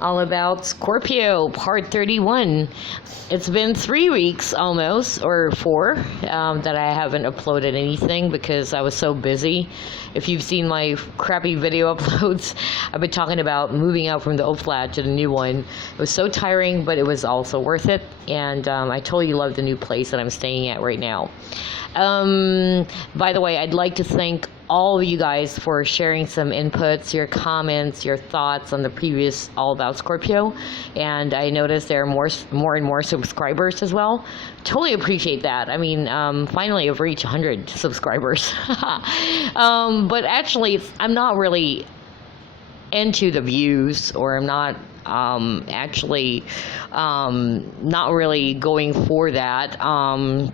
all about Scorpio, part 31. It's been 3 weeks almost, or 4, that I haven't uploaded anything because I was so busy. If you've seen my crappy video uploads, I've been talking about moving out from the old flat to the new one. It was so tiring, but it was also worth it. And I totally love the new place that I'm staying at right now. By the way, I'd like to thank all of you guys for sharing some inputs, your comments, your thoughts on the previous All About Scorpio. And I noticed there are more and more subscribers as well. Totally appreciate that. I mean, finally I've reached 100 subscribers. But actually, I'm not really into the views, or I'm not not really going for that.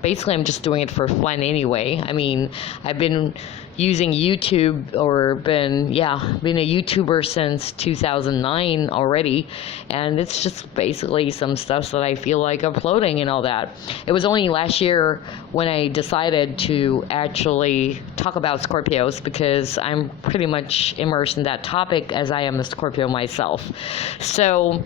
Basically, I'm just doing it for fun anyway. I mean, I've been using YouTube, or been a YouTuber since 2009 already, and it's just basically some stuff that I feel like uploading and all that. It was only last year when I decided to actually talk about Scorpios, because I'm pretty much immersed in that topic as I am a Scorpio myself. So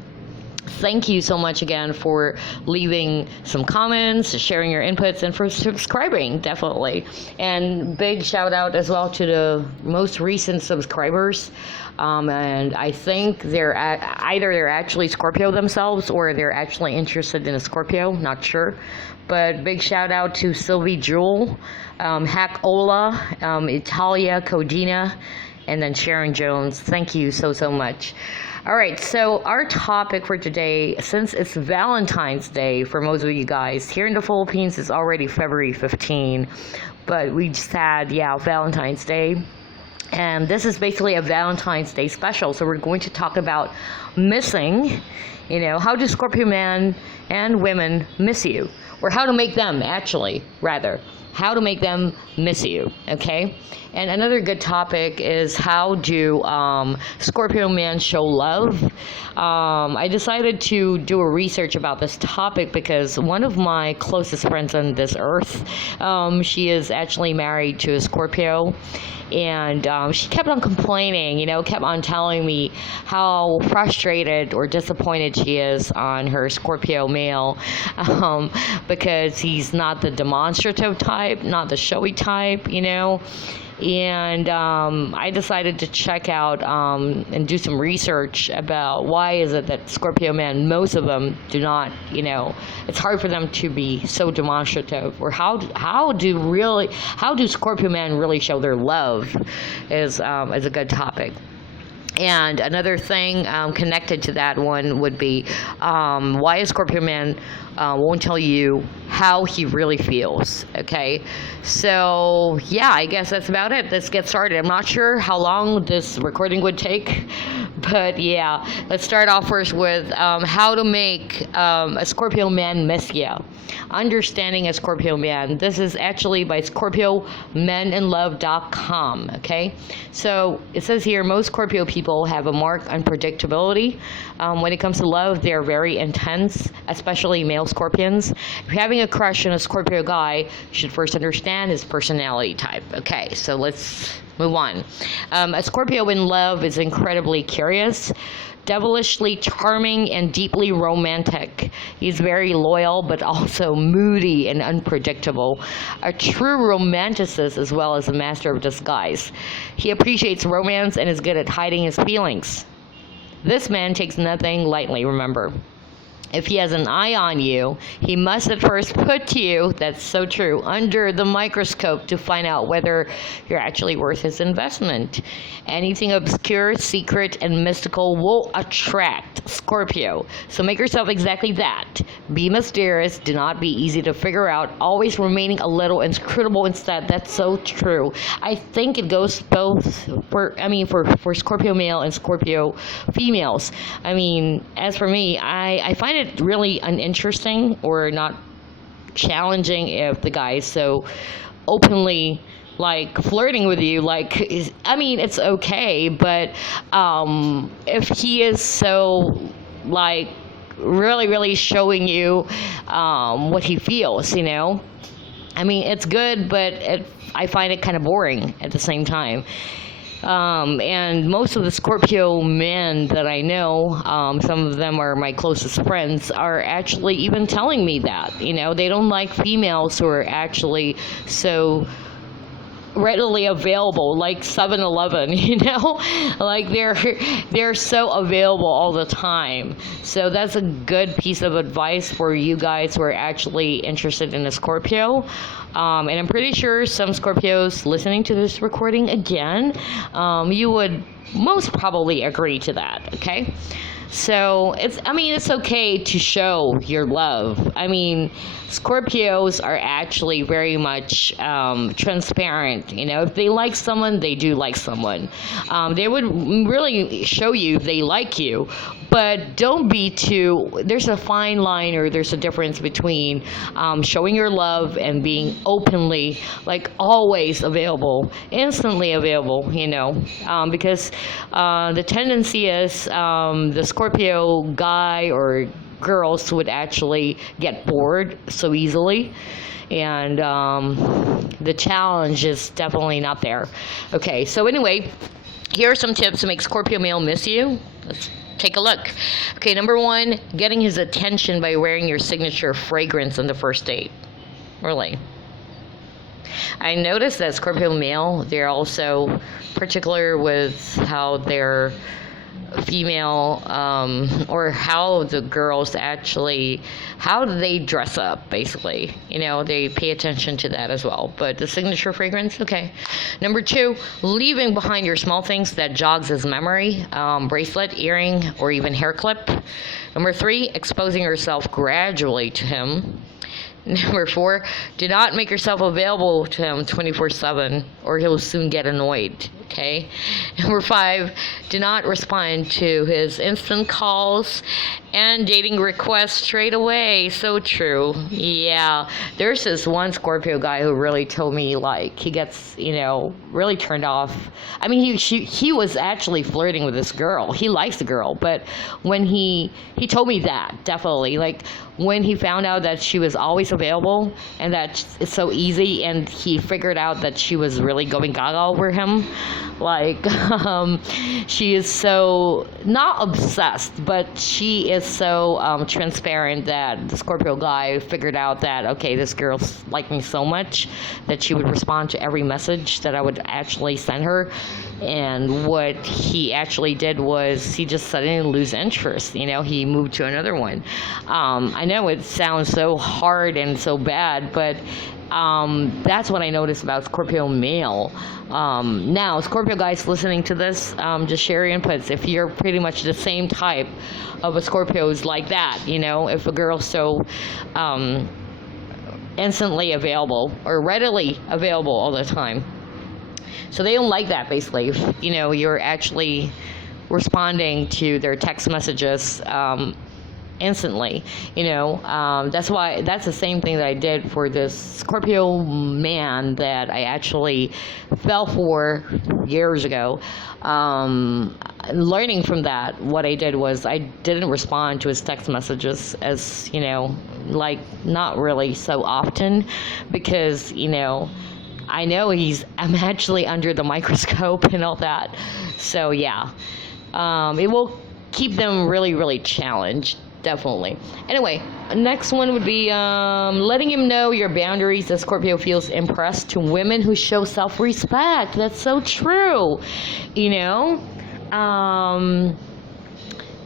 thank you so much again for leaving some comments, sharing your inputs, and for subscribing, definitely. And big shout out as well to the most recent subscribers. And I think they're either they're actually Scorpio themselves, or they're actually interested in a Scorpio, not sure. But big shout out to Sylvie Jewel, Hack Ola, Italia Codina, and then Sharon Jones. Thank you so much. All right, so our topic for today, since it's Valentine's Day for most of you guys, here in the Philippines it's already February 15, but we just had, Valentine's Day. And this is basically a Valentine's Day special, so we're going to talk about missing. How do Scorpio men and women miss you? Or how to make them, how to make them miss you, okay? And another good topic is, how do Scorpio men show love? I decided to do a research about this topic because one of my closest friends on this earth, she is actually married to a Scorpio, and she kept on complaining, kept on telling me how frustrated or disappointed she is on her Scorpio male, because he's not the demonstrative type, not the showy type, And I decided to check out and do some research about why is it that Scorpio men, most of them, do not, it's hard for them to be so demonstrative, or how do Scorpio men really show their love is a good topic. And another thing connected to that one would be why a Scorpio man won't tell you how he really feels, okay? So, I guess that's about it. Let's get started. I'm not sure how long this recording would take, but let's start off first with how to make a Scorpio man miss you. Understanding a Scorpio man. This is actually by ScorpioMenInLove.com, okay? So, it says here, most Scorpio people have a marked unpredictability. When it comes to love, they're very intense, especially male Scorpions. If you're having a crush on a Scorpio guy, you should first understand his personality type. Okay, so let's move on. A Scorpio in love is incredibly curious, devilishly charming, and deeply romantic. He's very loyal, but also moody and unpredictable. A true romanticist, as well as a master of disguise. He appreciates romance and is good at hiding his feelings. This man takes nothing lightly, remember. If he has an eye on you, he must at first put you, that's so true, under the microscope to find out whether you're actually worth his investment. Anything obscure, secret, and mystical will attract Scorpio. So make yourself exactly that. Be mysterious, do not be easy to figure out, always remaining a little inscrutable instead. That's so true. I think it goes both for Scorpio male and Scorpio females. I mean, as for me, I find it really uninteresting or not challenging if the guy is so openly flirting with you. It's okay, but if he is so really showing you what he feels, it's good, but I find it kind of boring at the same time. And most of the Scorpio men that I know, some of them are my closest friends, are actually even telling me that. They don't like females who are actually so readily available, like 7-Eleven, like they're so available all the time. So that's a good piece of advice for you guys who are actually interested in a Scorpio. And I'm pretty sure some Scorpios listening to this recording again, you would most probably agree to that, okay? So it's okay to show your love. Scorpios are actually very much transparent. If they like someone, they do like someone. They would really show you if they like you, but don't be too. There's a fine line, or there's a difference between showing your love and being openly, like always available, instantly available. Because the tendency is the Scorpio guy or girls would actually get bored so easily, and the challenge is definitely not there. Okay, so anyway, here are some tips to make Scorpio male miss you. Let's take a look. Okay, number 1, getting his attention by wearing your signature fragrance on the first date. Really, I noticed that Scorpio male, they're also particular with how they're female, or how the girls actually, how do they dress up, basically. They pay attention to that as well. But the signature fragrance, okay. Number 2, leaving behind your small things that jogs his memory, bracelet, earring, or even hair clip. Number 3, exposing yourself gradually to him. Number 4, do not make yourself available to him 24/7, or he'll soon get annoyed, okay? Number 5, do not respond to his instant calls and dating requests straight away. So true. Yeah, there's this one Scorpio guy who really told me, like, he gets, really turned off. He was actually flirting with this girl. He likes the girl, but when he told me that, definitely, like, when he found out that she was always available and that it's so easy, and he figured out that she was really going gaga over him, like, she is so, not obsessed, but she is so transparent, that the Scorpio guy figured out that, okay, this girl's like me so much that she would respond to every message that I would actually send her. And what he actually did was he just suddenly lose interest. He moved to another one. I know it sounds so hard and so bad, but that's what I noticed about Scorpio male. Now, Scorpio guys listening to this, just share your inputs. If you're pretty much the same type of a Scorpios like that, if a girl's so instantly available or readily available all the time. So they don't like that, basically. If, you're actually responding to their text messages instantly. That's the same thing that I did for this Scorpio man that I actually fell for years ago. Learning from that, what I did was I didn't respond to his text messages as, like, not really so often, because, I know I'm actually under the microscope and all that. So yeah, it will keep them really, really challenged, definitely. Anyway, next one would be letting him know your boundaries. The Scorpio feels impressed to women who show self-respect. That's so true.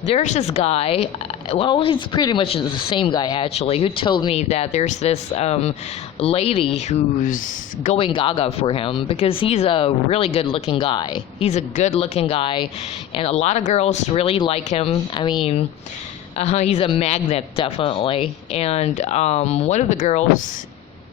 There's this guy, well, he's pretty much the same guy, actually, who told me that there's this lady who's going gaga for him because he's a really good-looking guy. He's a good-looking guy, and a lot of girls really like him. He's a magnet, definitely. And one of the girls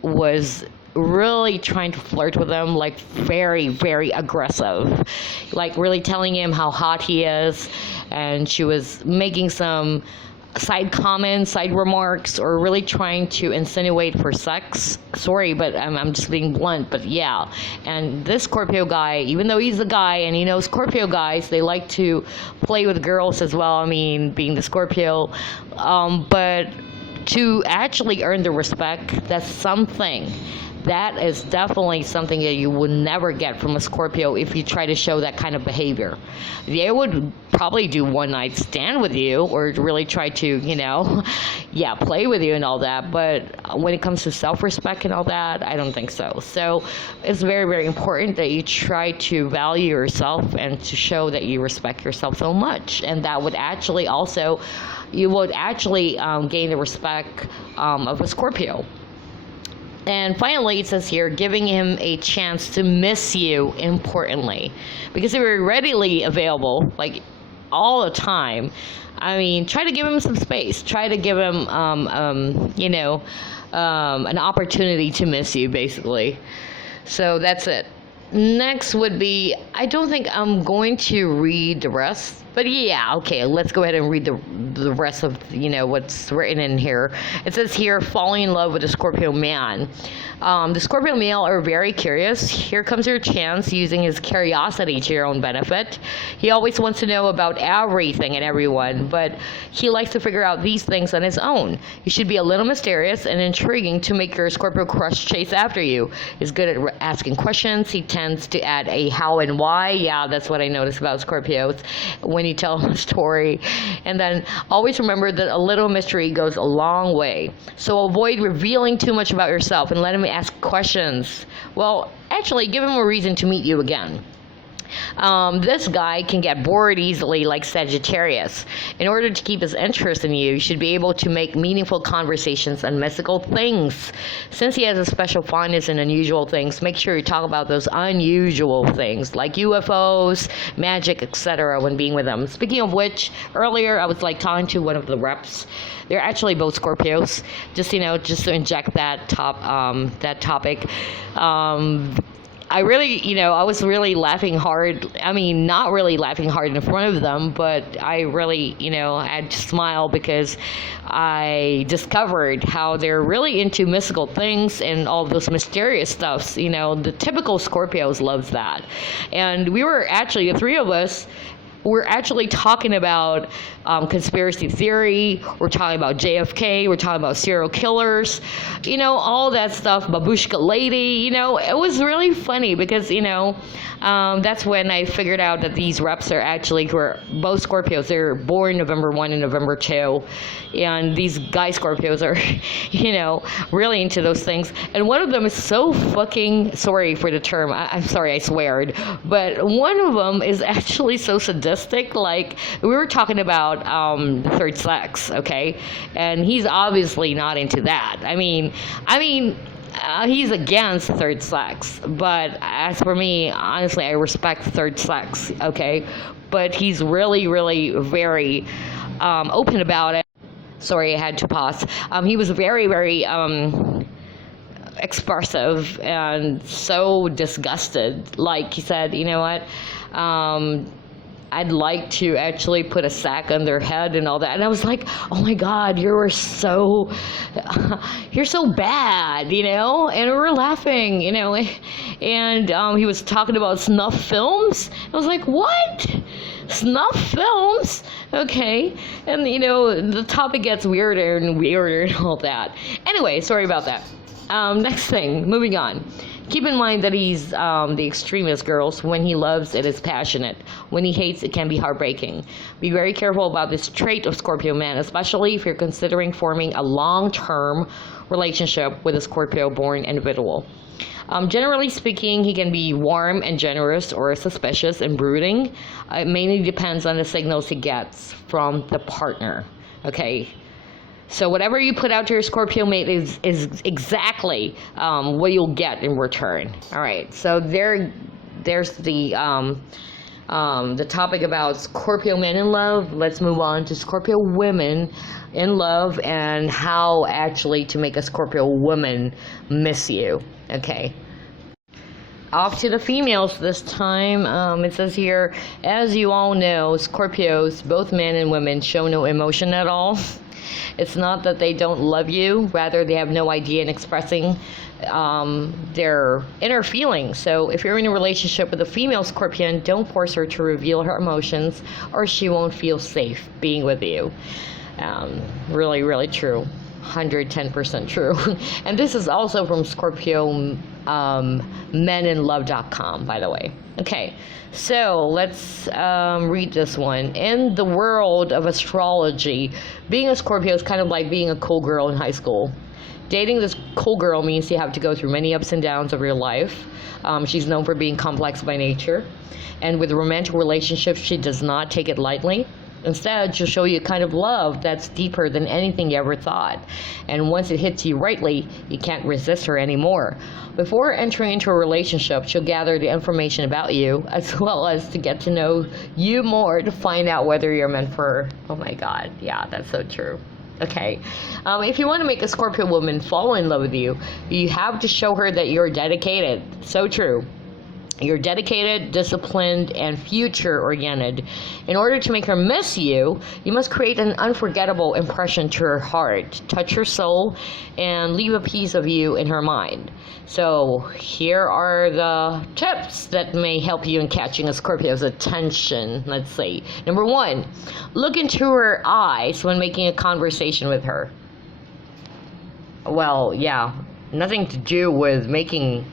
was really trying to flirt with him, like very, very aggressive, like really telling him how hot he is, and she was making some side comments, side remarks, or really trying to insinuate for sex. Sorry, but I'm just being blunt, but yeah. And this Scorpio guy, even though he's a guy, and Scorpio guys, they like to play with girls as well, being the Scorpio, but to actually earn the respect, that's something that is definitely something that you would never get from a Scorpio if you try to show that kind of behavior. They would probably do one night stand with you or really try to, yeah, play with you and all that. But when it comes to self-respect and all that, I don't think so. So it's very, very important that you try to value yourself and to show that you respect yourself so much. And that would actually also, you would actually gain the respect of a Scorpio. And finally, it says here, giving him a chance to miss you, importantly. Because if you're readily available, like all the time, I mean, try to give him some space. Try to give him, an opportunity to miss you, basically. So that's it. Next would be, I don't think I'm going to read the rest, but yeah, okay, let's go ahead and read the rest of, what's written in here. It says here, falling in love with a Scorpio man. The Scorpio male are very curious. Here comes your chance, using his curiosity to your own benefit. He always wants to know about everything and everyone, but he likes to figure out these things on his own. You should be a little mysterious and intriguing to make your Scorpio crush chase after you. He's good at asking questions. He tends to add a how and why. Yeah, that's what I noticed about Scorpios when you tell them a story. And then always remember that a little mystery goes a long way. So avoid revealing too much about yourself and let him ask questions. Well, actually, give him a reason to meet you again. This guy can get bored easily, like Sagittarius. In order to keep his interest in you, you should be able to make meaningful conversations on mystical things. Since he has a special fondness in unusual things, make sure you talk about those unusual things, like UFOs, magic, etc. when being with him. Speaking of which, earlier I was talking to one of the reps. They're actually both Scorpios. Just to inject that topic. I really, I was really laughing hard. I mean, not really laughing hard in front of them, but I really, I had to smile because I discovered how they're really into mystical things and all those mysterious stuffs. The typical Scorpios loves that. And we were actually, the three of us, we're actually talking about conspiracy theory. We're talking about JFK. We're talking about serial killers. All that stuff. Babushka lady. It was really funny because, that's when I figured out that these reps are actually, who are both Scorpios. They're born November 1 and November 2. And these guy Scorpios are, really into those things. And one of them is so fucking, sorry for the term. I'm sorry, I sweared. But one of them is actually so sadistic. Like, we were talking about the third sex, okay? And he's obviously not into that. I mean, he's against third sex, but as for me, honestly, I respect third sex, okay? But he's really, really very open about it. Sorry, I had to pause. He was very, very expressive and so disgusted. Like, he said, you know what? I'd like to actually put a sack on their head and all that. And I was like, oh my God, you're so bad, And we were laughing, And he was talking about snuff films. I was like, what? Snuff films? Okay. And, the topic gets weirder and weirder and all that. Anyway, sorry about that. Next thing, moving on. Keep in mind that he's the extremist, girls. When he loves, it is passionate. When he hates, it can be heartbreaking. Be very careful about this trait of Scorpio man, especially if you're considering forming a long-term relationship with a Scorpio-born individual. Generally speaking, he can be warm and generous or suspicious and brooding. It mainly depends on the signals he gets from the partner. Okay? So whatever you put out to your Scorpio mate is exactly what you'll get in return. All right. So there's the topic about Scorpio men in love. Let's move on to Scorpio women in love and how actually to make a Scorpio woman miss you. Okay. Off to the females this time. It says here, as you all know, Scorpios, both men and women, show no emotion at all. It's not that they don't love you, rather they have no idea in expressing their inner feelings. So if you're in a relationship with a female Scorpion, don't force her to reveal her emotions or she won't feel safe being with you. Really, really true. 110% true. And this is also from Scorpio meninlove.com, by the way. Okay, so let's read this one. In the world of astrology, being a Scorpio is kind of like being a cool girl in high school. Dating this cool girl means you have to go through many ups and downs of your life. She's known for being complex by nature. And with romantic relationships, she does not take it lightly. Instead, she'll show you a kind of love that's deeper than anything you ever thought. And once it hits you rightly, you can't resist her anymore. Before entering into a relationship, she'll gather the information about you, as well as to get to know you more to find out whether you're meant for her. Oh my God, yeah, that's so true. Okay, if you want to make a Scorpio woman fall in love with you, you have to show her that you're dedicated. So true. You're dedicated, disciplined, and future-oriented. In order to make her miss you, you must create an unforgettable impression to her heart, touch her soul, and leave a piece of you in her mind. So here are the tips that may help you in catching a Scorpio's attention. Let's see. Number 1, look into her eyes when making a conversation with her. Well, yeah, nothing to do with making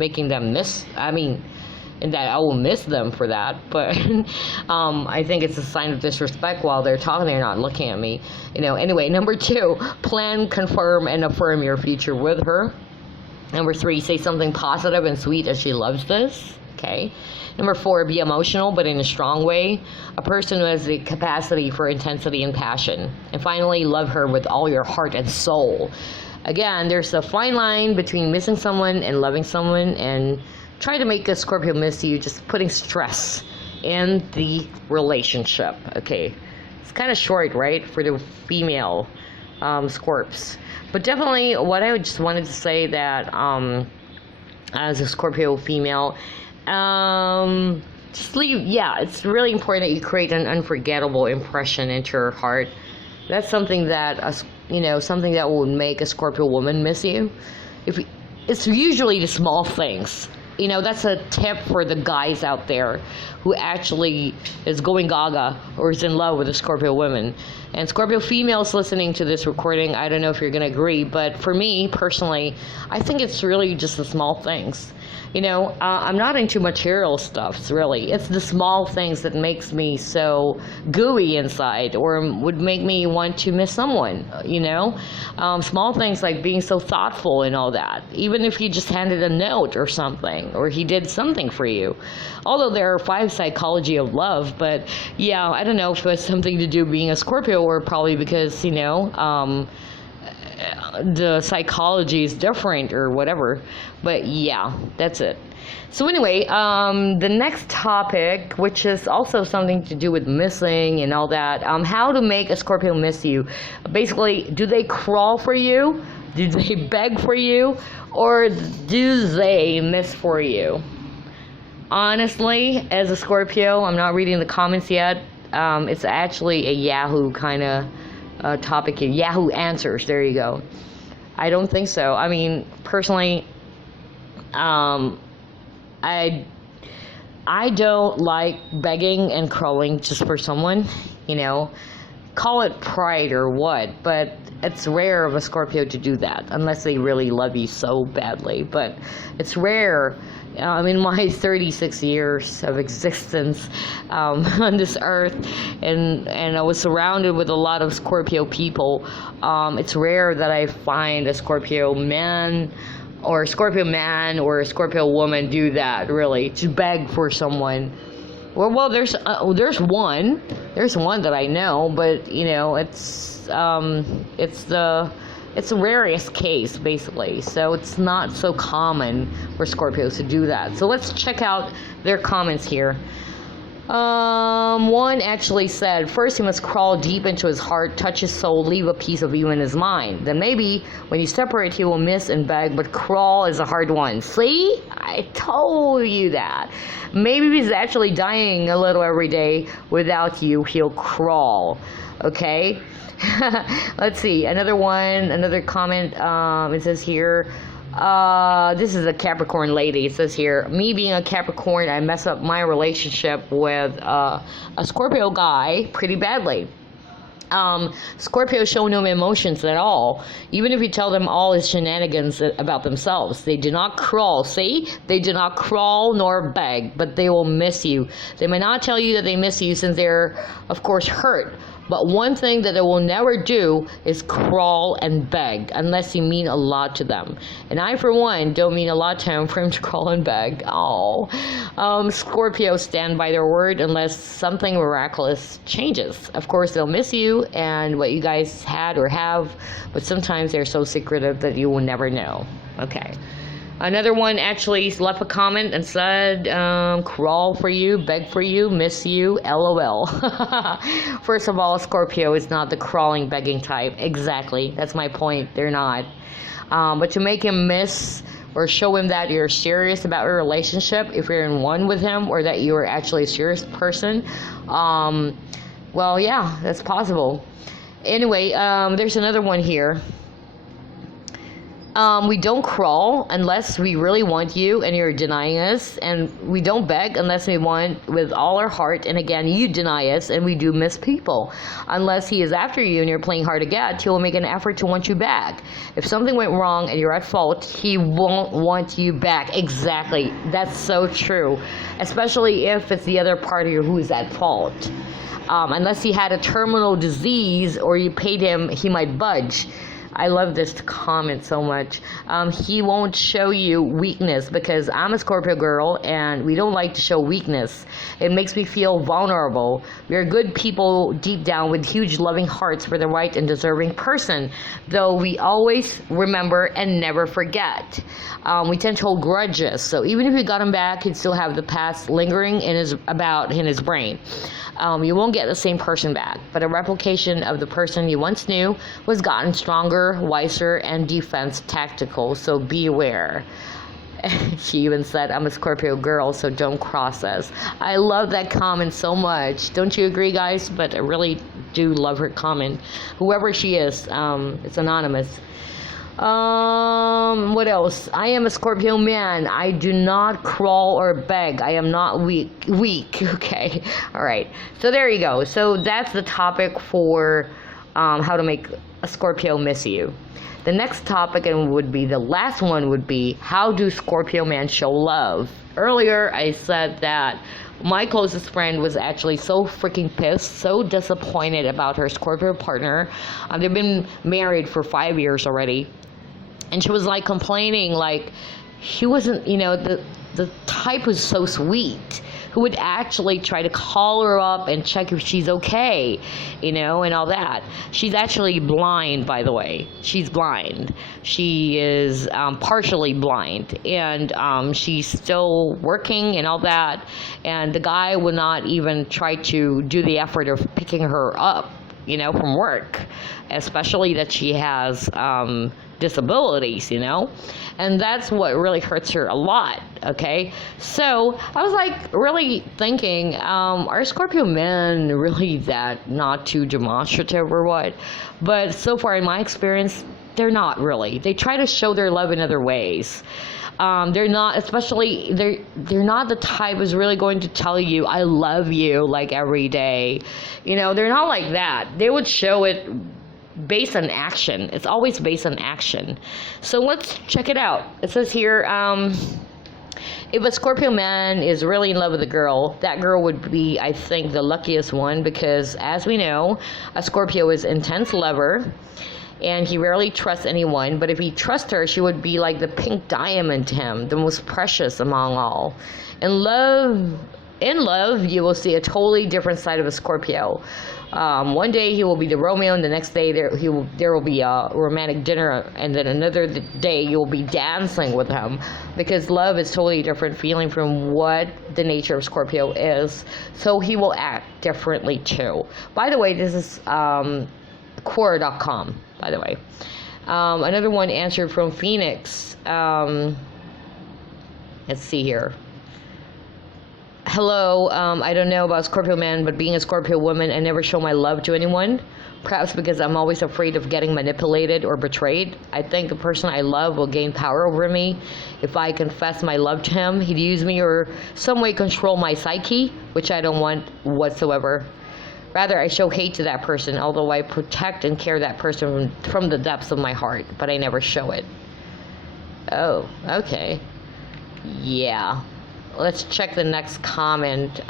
them miss, and that I will miss them for that, but I think it's a sign of disrespect while they're talking, they're not looking at me, Anyway, number 2, plan, confirm, and affirm your future with her. Number 3, say something positive and sweet as she loves this. Okay. Number 4, be emotional, but in a strong way. A person who has the capacity for intensity and passion. And finally, love her with all your heart and soul. Again, there's a fine line between missing someone and loving someone, and try to make a Scorpio miss you, just putting stress in the relationship. Okay, it's kind of short, right, for the female Scorps. But definitely, what I just wanted to say that as a Scorpio female, it's really important that you create an unforgettable impression into her heart. That's something that something that would make a Scorpio woman miss you. It's usually the small things. That's a tip for the guys out there who actually is going gaga or is in love with a Scorpio woman. And Scorpio females listening to this recording, I don't know if you're going to agree, but for me personally, I think it's really just the small things. I'm not into material stuff, really. It's the small things that makes me so gooey inside, or would make me want to miss someone, Small things like being so thoughtful and all that. Even if you just handed a note or something, or he did something for you. Although there are 5 psychology of love, but yeah, I don't know if it has something to do being a Scorpio, or probably because, the psychology is different or whatever. But yeah, that's it. So anyway, the next topic, which is also something to do with missing and all that, how to make a Scorpio miss you. Basically, do they crawl for you? Do they beg for you? Or do they miss for you? Honestly, as a Scorpio, I'm not reading the comments yet. It's actually a Yahoo kind of topic. Yahoo Answers. There you go. I don't think so. Personally, I don't like begging and crawling just for someone. Call it pride or what, but it's rare of a Scorpio to do that unless they really love you so badly. But it's rare. In my 36 years of existence on this earth, and I was surrounded with a lot of Scorpio people, it's rare that I find a Scorpio man or a Scorpio man or a Scorpio woman do that, really, to beg for someone. Well, there's one that I know, but it's a rarest case, basically. So it's not so common for Scorpios to do that. So let's check out their comments here. One actually said, first he must crawl deep into his heart, touch his soul, leave a piece of you in his mind. Then maybe when you separate, he will miss and beg, but crawl is a hard one. See? I told you that. Maybe he's actually dying a little every day. Without you, he'll crawl. Okay? Let's see. Another comment. It says here, this is a Capricorn lady. It says here, me being a Capricorn, I mess up my relationship with a Scorpio guy pretty badly. Scorpios show no emotions at all. Even if you tell them all is shenanigans about themselves. They do not crawl. See? They do not crawl nor beg, but they will miss you. They may not tell you that they miss you since they're, of course, hurt. But one thing that they will never do is crawl and beg unless you mean a lot to them. And I, for one, don't mean a lot to him for him to crawl and beg. Oh, Scorpios stand by their word unless something miraculous changes. Of course, they'll miss you and what you guys had or have, but sometimes they're so secretive that you will never know. Okay. Another one actually left a comment and said, crawl for you, beg for you, miss you, LOL. First of all, Scorpio is not the crawling, begging type. Exactly. That's my point. They're not. But to make him miss or show him that you're serious about your relationship, if you're in one with him, or that you're actually a serious person, well, yeah, that's possible. Anyway, there's another one here. We don't crawl unless we really want you and you're denying us, and we don't beg unless we want with all our heart, and again, you deny us, and we do miss people. Unless he is after you and you're playing hard to get, he will make an effort to want you back. If something went wrong and you're at fault, he won't want you back. Exactly. That's so true. Especially if it's the other party who is at fault. Unless he had a terminal disease or you paid him, he might budge. I love this comment so much. He won't show you weakness because I'm a Scorpio girl and we don't like to show weakness. It makes me feel vulnerable. We are good people deep down with huge loving hearts for the right and deserving person, though we always remember and never forget. We tend to hold grudges, so even if you got him back, he'd still have the past lingering in his brain. You won't get the same person back, but a replication of the person you once knew was gotten stronger, wiser, and defense tactical, so be aware. She even said, I'm a Scorpio girl, so don't cross us. I love that comment so much. Don't you agree, guys? But I really do love her comment. Whoever she is, it's anonymous. What else? I am a Scorpio man. I do not crawl or beg. I am not weak. Okay. All right. So there you go. So that's the topic for how to make a Scorpio miss you. The next topic, and would be the last one, would be how do Scorpio men show love? Earlier, I said that my closest friend was actually so freaking pissed, so disappointed about her Scorpio partner. They've been married for 5 years already. And she was like complaining, like he wasn't, the type was so sweet, who would actually try to call her up and check if she's okay, and all that. She's actually blind, by the way. She's blind. She is partially blind, and she's still working and all that. And the guy would not even try to do the effort of picking her up, from work, especially that she has disabilities, and that's what really hurts her a lot. Okay, so I was like really thinking, are Scorpio men really that not too demonstrative or what? But so far in my experience, they're not really. They try to show their love in other ways. They're not, especially they're not the type who's really going to tell you I love you like every day. They're not like that. They would show it based on action. It's always based on action. So let's check it out. It says here, if a Scorpio man is really in love with a girl, that girl would be, I think, the luckiest one, because as we know, a Scorpio is an intense lover and he rarely trusts anyone. But if he trusts her, she would be like the pink diamond to him, the most precious among all. In love, you will see a totally different side of a Scorpio. One day he will be the Romeo, and the next day there will be a romantic dinner, and then another day you will be dancing with him, because love is totally different feeling from what the nature of Scorpio is. So he will act differently too. By the way, this is Quora.com, by the way. Another one answered from Phoenix. Let's see here. Hello, I don't know about Scorpio man, but being a Scorpio woman, I never show my love to anyone. Perhaps because I'm always afraid of getting manipulated or betrayed. I think the person I love will gain power over me. If I confess my love to him, he'd use me or some way control my psyche, which I don't want whatsoever. Rather, I show hate to that person, although I protect and care that person from the depths of my heart, but I never show it. Oh, okay. Yeah. Let's check the next comment.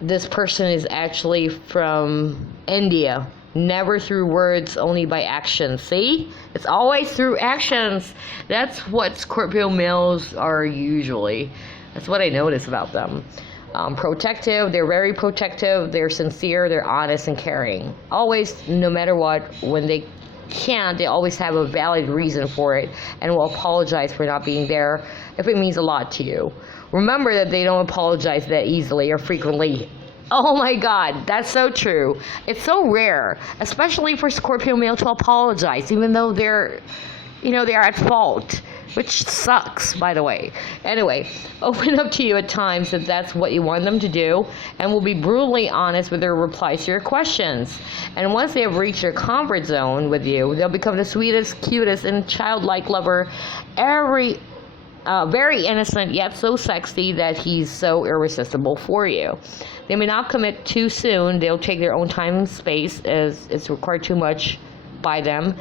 This person is actually from India. Never through words, only by actions. See? It's always through actions. That's what Scorpio males are usually. That's what I notice about them. Protective. They're very protective. They're sincere. They're honest and caring. Always, no matter what, when they can't, they always have a valid reason for it and will apologize for not being there if it means a lot to you. Remember that they don't apologize that easily or frequently. Oh my God, that's so true. It's so rare, especially for Scorpio male to apologize, even though they are at fault, which sucks, by the way. Anyway, open up to you at times if that's what you want them to do, and will be brutally honest with their replies to your questions. And once they have reached their comfort zone with you, they'll become the sweetest, cutest, and childlike lover. Very innocent, yet so sexy that he's so irresistible for you. They may not commit too soon. They'll take their own time and space as it's required too much by them.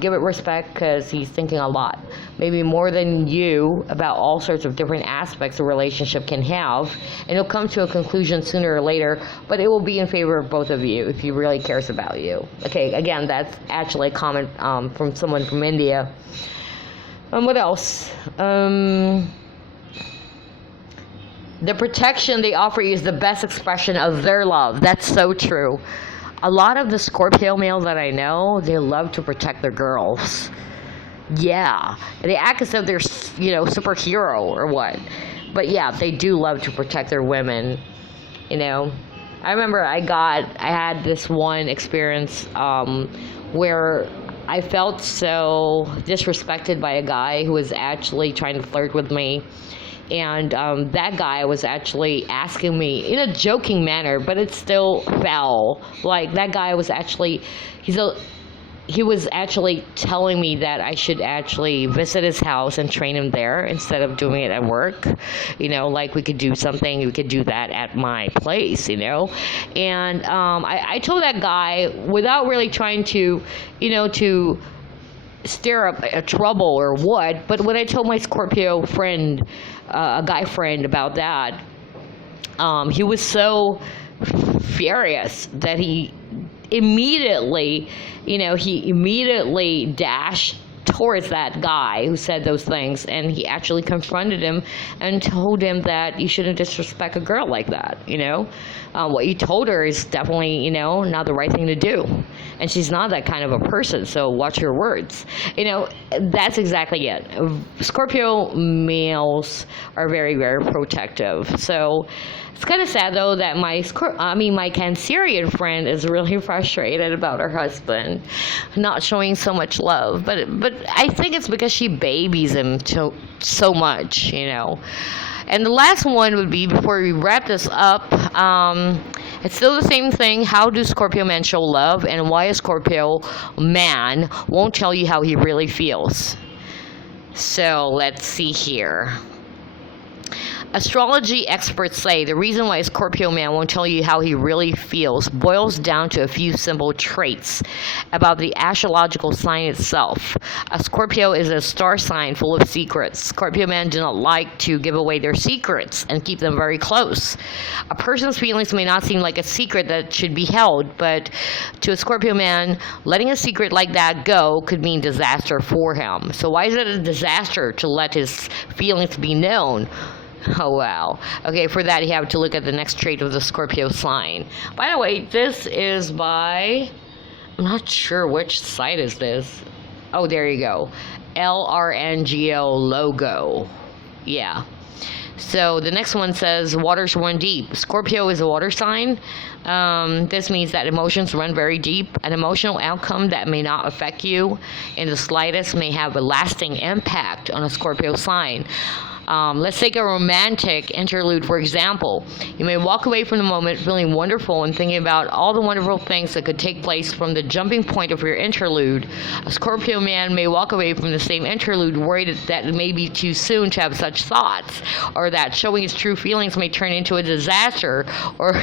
Give it respect because he's thinking a lot. Maybe more than you about all sorts of different aspects a relationship can have. And he'll come to a conclusion sooner or later, but it will be in favor of both of you if he really cares about you. Okay, again, that's actually a comment from someone from India. What else? The protection they offer you is the best expression of their love. That's so true. A lot of the Scorpio males that I know, they love to protect their girls. Yeah. They act as if they're, superhero or what. But yeah, they do love to protect their women. I remember I had this one experience where I felt so disrespected by a guy who was actually trying to flirt with me. And that guy was actually asking me in a joking manner, but it's still foul. Like, that guy was actually, he was actually telling me that I should actually visit his house and train him there instead of doing it at work. Like we could do that at my place, And I told that guy, without really trying to, to stir up a trouble or what, but when I told my Scorpio friend, a guy friend about that, he was so furious that he immediately dashed towards that guy who said those things, and he actually confronted him and told him that you shouldn't disrespect a girl like that. What you told her is definitely not the right thing to do, and she's not that kind of a person, so watch your words. That's exactly it. Scorpio males are very, very protective. So it's kind of sad though that my Cancerian friend is really frustrated about her husband not showing so much love, but I think it's because she babies him so much, And the last one would be, before we wrap this up, it's still the same thing. How do Scorpio men show love, and why a Scorpio man won't tell you how he really feels? So let's see here. Astrology experts say the reason why a Scorpio man won't tell you how he really feels boils down to a few simple traits about the astrological sign itself. A Scorpio is a star sign full of secrets. Scorpio men do not like to give away their secrets and keep them very close. A person's feelings may not seem like a secret that should be held, but to a Scorpio man, letting a secret like that go could mean disaster for him. So why is it a disaster to let his feelings be known? Oh, wow. Okay, for that you have to look at the next trait of the Scorpio sign. By the way, this is by, I'm not sure which site is this. Oh, there you go. LRNGO logo. Yeah. So the next one says waters run deep. Scorpio is a water sign. This means that emotions run very deep. An emotional outcome that may not affect you in the slightest may have a lasting impact on a Scorpio sign. Let's take a romantic interlude, for example. You may walk away from the moment feeling wonderful and thinking about all the wonderful things that could take place from the jumping point of your interlude. A Scorpio man may walk away from the same interlude worried that it may be too soon to have such thoughts, or that showing his true feelings may turn into a disaster, or,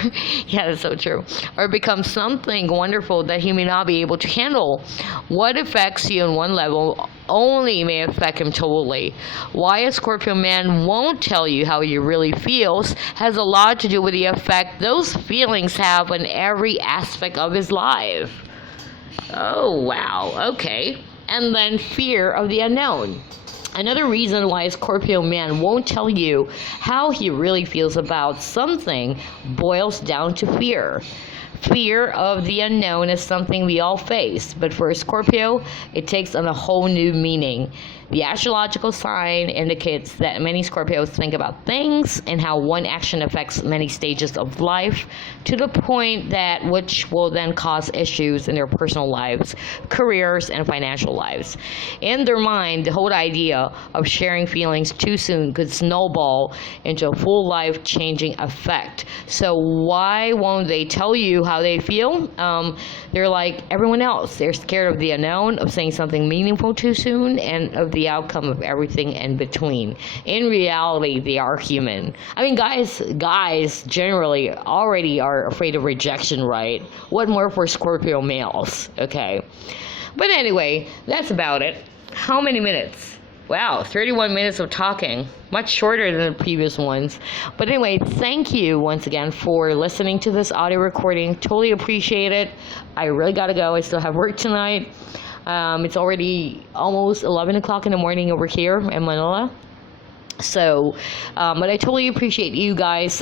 yeah, that's so true, or become something wonderful that he may not be able to handle. What affects you on one level only may affect him totally. Why a Scorpio man won't tell you how he really feels has a lot to do with the effect those feelings have on every aspect of his life. Oh, wow, okay. And then fear of the unknown. Another reason why a Scorpio man won't tell you how he really feels about something boils down to fear. Fear of the unknown is something we all face, but for a Scorpio, it takes on a whole new meaning. The astrological sign indicates that many Scorpios think about things and how one action affects many stages of life, to the point that which will then cause issues in their personal lives, careers, and financial lives. In their mind, the whole idea of sharing feelings too soon could snowball into a full life-changing effect. So why won't they tell you how they feel? They're like everyone else. They're scared of the unknown, of saying something meaningful too soon, and of the outcome of everything in between. In reality, they are human. I mean, guys generally already are afraid of rejection, right? What more for Scorpio males? Okay. But anyway, that's about it. How many minutes? Wow, 31 minutes of talking. Much shorter than the previous ones. But anyway, thank you once again for listening to this audio recording. Totally appreciate it. I really gotta go. I still have work tonight. It's already almost 11 o'clock in the morning over here in Manila. So, but I totally appreciate you guys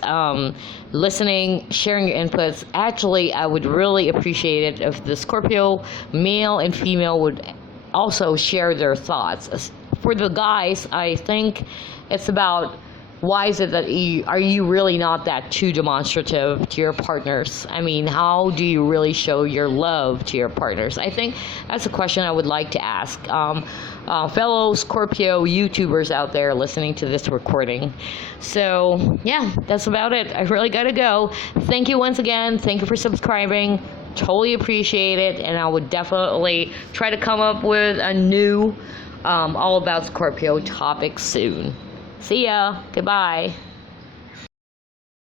listening, sharing your inputs. Actually, I would really appreciate it if the Scorpio male and female would also share their thoughts. For the guys, I think it's about, why is it that are you really not that too demonstrative to your partners? I mean, how do you really show your love to your partners? I think that's a question I would like to ask fellow Scorpio YouTubers out there listening to this recording. So, yeah, that's about it. I really gotta go. Thank you once again. Thank you for subscribing. Totally appreciate it, and I would definitely try to come up with a new all about Scorpio topic soon. See ya. Goodbye.